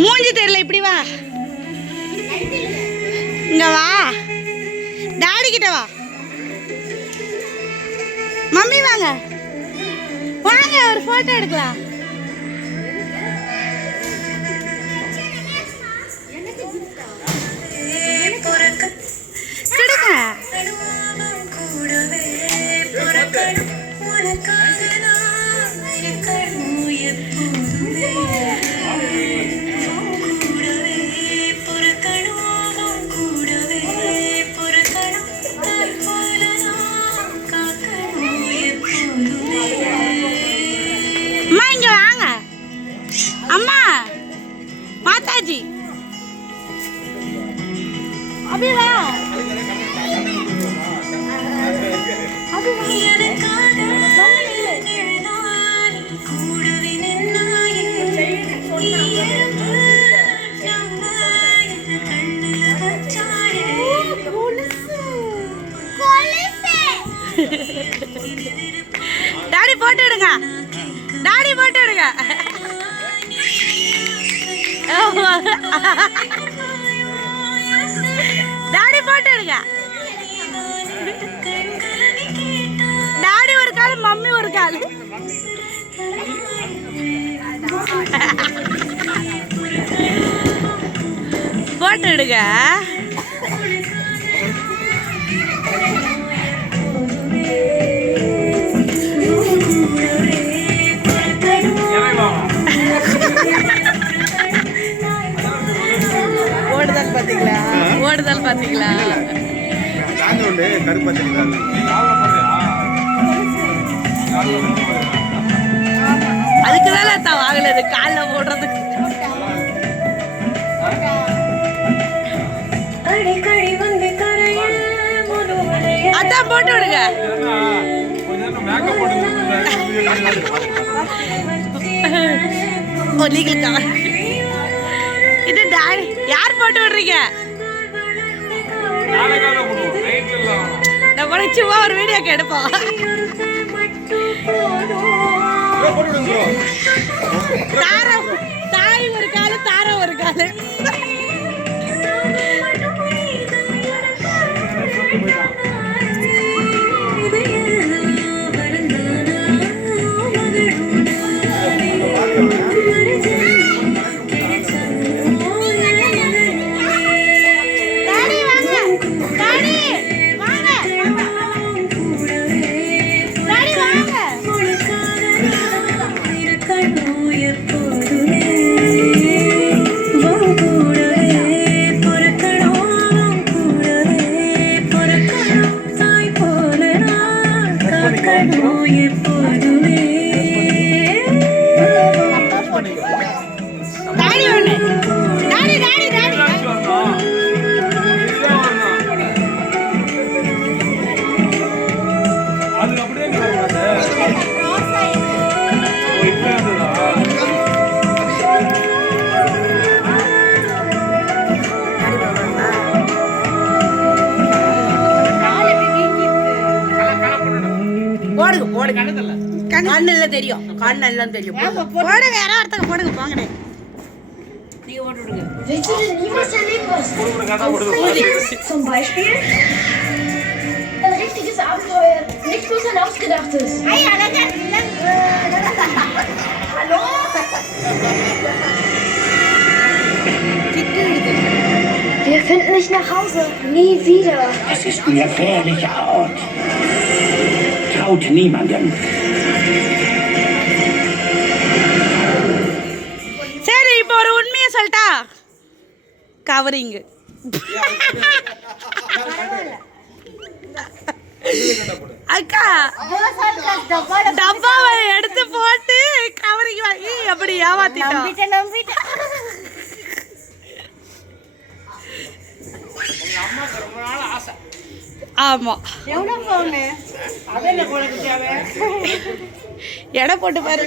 மூஞ்சி தெரியல, இப்படி வா, இங்க வா, டாடி கிட்ட வா, மம்மி வாங்க வாங்க, ஒரு போட்டோ எடுக்கலாம். அம்மா இங்க வாங்க, அம்மா மாதாஜி அபி வா, அபி டாடி போட்டோ எடுங்க, டாடி போட்டோ எடுங்க. டாடி போட்டோ எடுங்க. டாடி ஒரு கால், மம்மி ஒரு கால். போட்டோ எடுங்க. ஓடுதல் பாத்தீங்களா, ஓடுதல் பாத்தீங்களா, அதுக்குதான் தான் வாங்கலது காலில் போடுறதுக்கு. அதான் போட்டு விடுங்க. இது யார் போட்டு விடுறீங்க? நம்ம சும்மா ஒரு வீடியோக்கு எடுப்போம். தாய் ஒரு காலு, தார ஒரு காலு. கண்ணெல்லாம் தெரியும், கண்ணெல்லாம் தெரியும். போடுங்க, யாரோ ஒருத்தங்க போடுங்க, போங்கடே. நீங்க போட்டு விடுங்க. Zum Beispiel ein richtiges Abenteuer, nicht bloß ein ausgedachtes. Hallo? Wir finden nicht nach Hause, nie wieder. Es ist ein gefährlicher Ort. Traut niemandem. சரி, இப்போ ஒரு உண்மையை சொல்லிட்டா, கவரிங் அக்கா டப்பாவை எடுத்து போட்டு கவரிங் வாங்கி அப்படி ஏமாத்திட்டோம். ஆமா, எடை போட்டு பாரு.